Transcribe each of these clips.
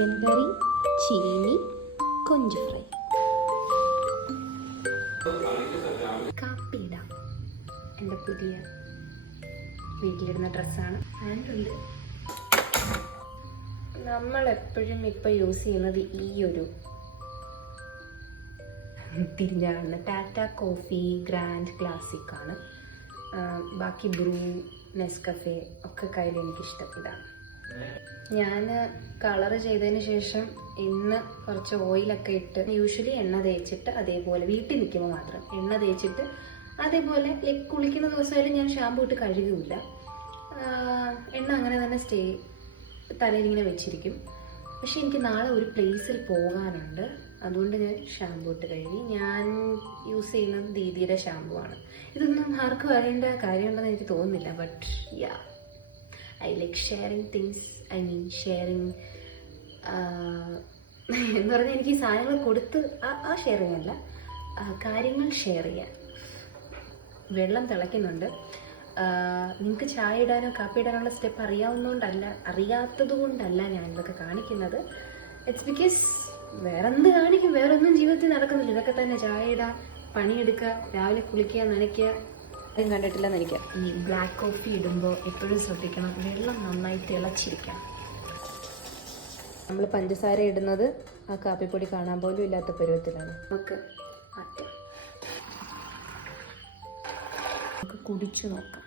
Chicken കറി, ചീനി, കൊഞ്ച് fry. കാപ്പിയിടാം. എൻ്റെ പുതിയ വീട്ടിലിടുന്ന ഡ്രസ്സാണ്. പാൻറ്റുണ്ട്. നമ്മളെപ്പോഴും ഇപ്പോൾ യൂസ് ചെയ്യുന്നത് ഈ ഒരു തിരിഞ്ഞാണ്. ടാറ്റ കോഫി ഗ്രാൻഡ് ക്ലാസിക് ആണ്. ബാക്കി ബ്രൂ, നെസ്കഫെ ഒക്കെ കയ്യിൽ എനിക്കിഷ്ടം ഇതാണ്. ഞാൻ കളർ ചെയ്തതിന് ശേഷം ഇന്ന് കുറച്ച് ഓയിലൊക്കെ ഇട്ട്, യൂഷ്വലി എണ്ണ തേച്ചിട്ട് അതേപോലെ വീട്ടിൽ നിൽക്കുമ്പോൾ മാത്രം എണ്ണ തേച്ചിട്ട് അതേപോലെ കുളിക്കുന്ന ദിവസമായാലും ഞാൻ ഷാമ്പൂ ഇട്ട് കഴുകില്ല. എണ്ണ അങ്ങനെ തന്നെ തലയിലിങ്ങനെ വെച്ചിരിക്കും. പക്ഷെ എനിക്ക് നാളെ ഒരു പ്ലേസിൽ പോകാനുണ്ട്, അതുകൊണ്ട് ഞാൻ ഷാമ്പൂ ഇട്ട് കഴുകി. ഞാൻ യൂസ് ചെയ്യുന്നത് ദീദിയുടെ ഷാമ്പൂ ആണ്. ഇതൊന്നും ആർക്കും അറിയേണ്ട കാര്യമുണ്ടെന്ന് എനിക്ക് തോന്നുന്നില്ല. But yeah, I like sharing things. Sharing എന്ന് പറഞ്ഞാൽ എനിക്ക് ഈ സാധനങ്ങൾ കൊടുത്ത് ആ ഷെയറിങ് അല്ല, കാര്യങ്ങൾ ഷെയർ ചെയ്യാൻ. വെള്ളം തിളയ്ക്കുന്നുണ്ട്. നിങ്ങൾക്ക് ചായ ഇടാനോ കാപ്പി ഇടാനുള്ള സ്റ്റെപ്പ് അറിയാത്തത് കൊണ്ടല്ല ഞാൻ ഇതൊക്കെ കാണിക്കുന്നത്. ഇറ്റ്സ് ബിക്കോസ് വേറെന്ത് കാണിക്കും, വേറെ ഒന്നും ജീവിതത്തിൽ നടക്കുന്നില്ല. ഇതൊക്കെ തന്നെ, ചായ ഇടുക, പണിയെടുക്കുക, രാവിലെ കുളിക്കുക, നനയ്ക്കുക. അതും കണ്ടിട്ടില്ലെന്ന് എനിക്ക്. ഈ ബ്ലാക്ക് കോഫി ഇടുമ്പോൾ എപ്പോഴും ശ്രദ്ധിക്കണം, വെള്ളം നന്നായി തിളച്ചിരിക്കണം. നമ്മൾ പഞ്ചസാര ഇടുന്നത് ആ കാപ്പിപ്പൊടി കാണാൻ പോലും ഇല്ലാത്ത പരുവത്തിലാണ്. നമുക്ക് കുടിച്ചു നോക്കാം.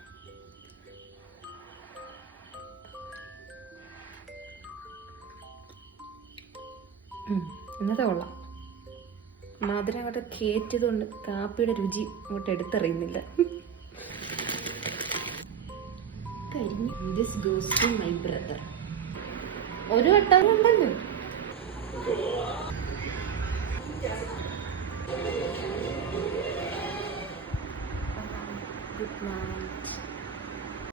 ഇന്നത്തെ കൊള്ളാം. മധുരം അങ്ങോട്ട് കയറ്റിയതുകൊണ്ട് കാപ്പിയുടെ രുചി അങ്ങോട്ട് എടുത്തറിയുന്നില്ല. This goes to my brother. ഒരു വട്ടാനുണ്ടല്ലോ. Good night.